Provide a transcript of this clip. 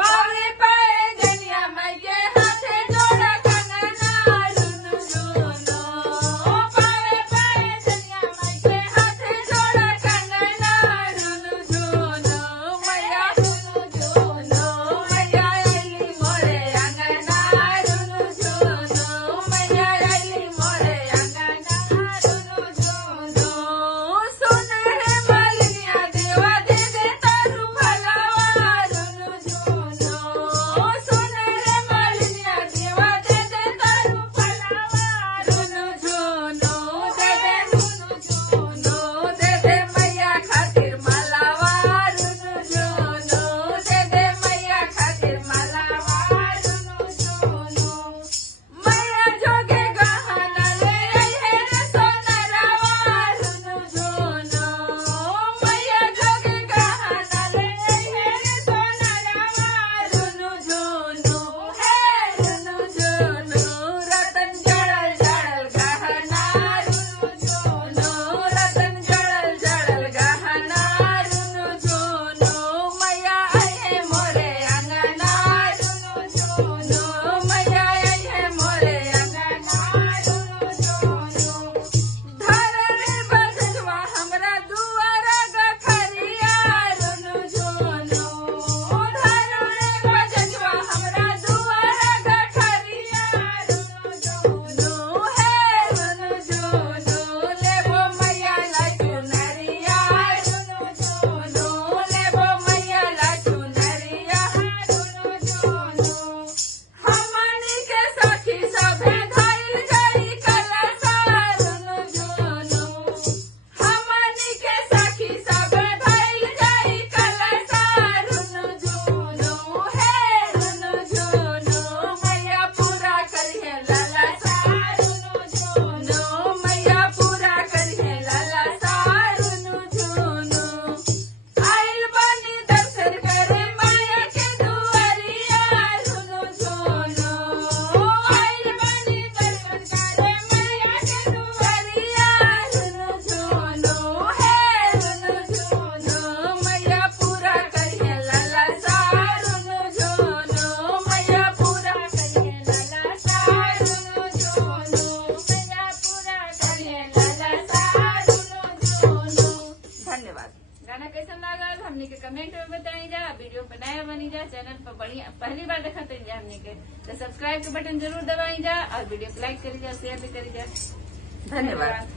पावे पाए जनिया मैं के हाथे जोड़ा कंगना रुनु झुनो पावे पाए जनिया मैं के हाथे जोड़ा कंगना रुनु झुनो मैया आईली मोरे अंगना रुनु झुनो मैया आईली मोरे अंगना रुनु झुनो सुन रे मालिनिया देवा दे दे तारू भलावा रुनु झुनो सुन रे मालिनिया देवा दे दे तारू भलावा रुनु झुनो दे दे मैया खातिर मालावा रुनु झुनो दे दे मैया खातिर मालावा रुनु झुनो मैया जोगे गहना ले आई है रे सोनरावा रुनु झुनो मैया जोगे गहना ले आई है रे सोनरावा रुनु झुनो रतन जड़ल जड़ल गहना रुनु झुनो रतन जड़ल जड़ल गहना रुनु झुनो मैया आई है मोरे अंगना रुनु झुनो मैया आई है मोरे अंगना रुनु झुनो धर रे बजवा हमरा दुआरा गखरिया रुनु झुनो धर रे बजवा हमरा दुआरा गखरिया रुनु झुनो लेबो मैया लाई चुनरिया रुनु झुनो लेबो मैया लाई चुनरिया रुनु झुनो हमनी के सखी सभे धइल जाई कलसा रुनु झुनो हमनी के सखी सभे धइल जाई कलसा रुनु झुनो मैया पूरा करिहे ललसा रुनु झुनो मैया पूरा करिहे ललसा रुनु झुनो आइल बानी दर्शन करे माया के दुआरिया रुनु झुनो आइल बानी दर्शन करे माया के दुआरिया रुनु झुनो मैया पूरा करिहे ललसा रुनु झुनो मैया पूरा करिहे ललसा रुनु झुनो मैया पूरा करिहे ललसा रुनु झुनो। धन्यवाद। गाना कैसन लागल हमनी के कमेंट में बताई जा। वीडियो बनाया बनी जा। चैनल पर बढ़िया पहली बार देखा तो हमनी के तो सब्सक्राइब के बटन जरूर दबाई जा और वीडियो को लाइक करी जा, शेयर भी करी जा। धन्यवाद।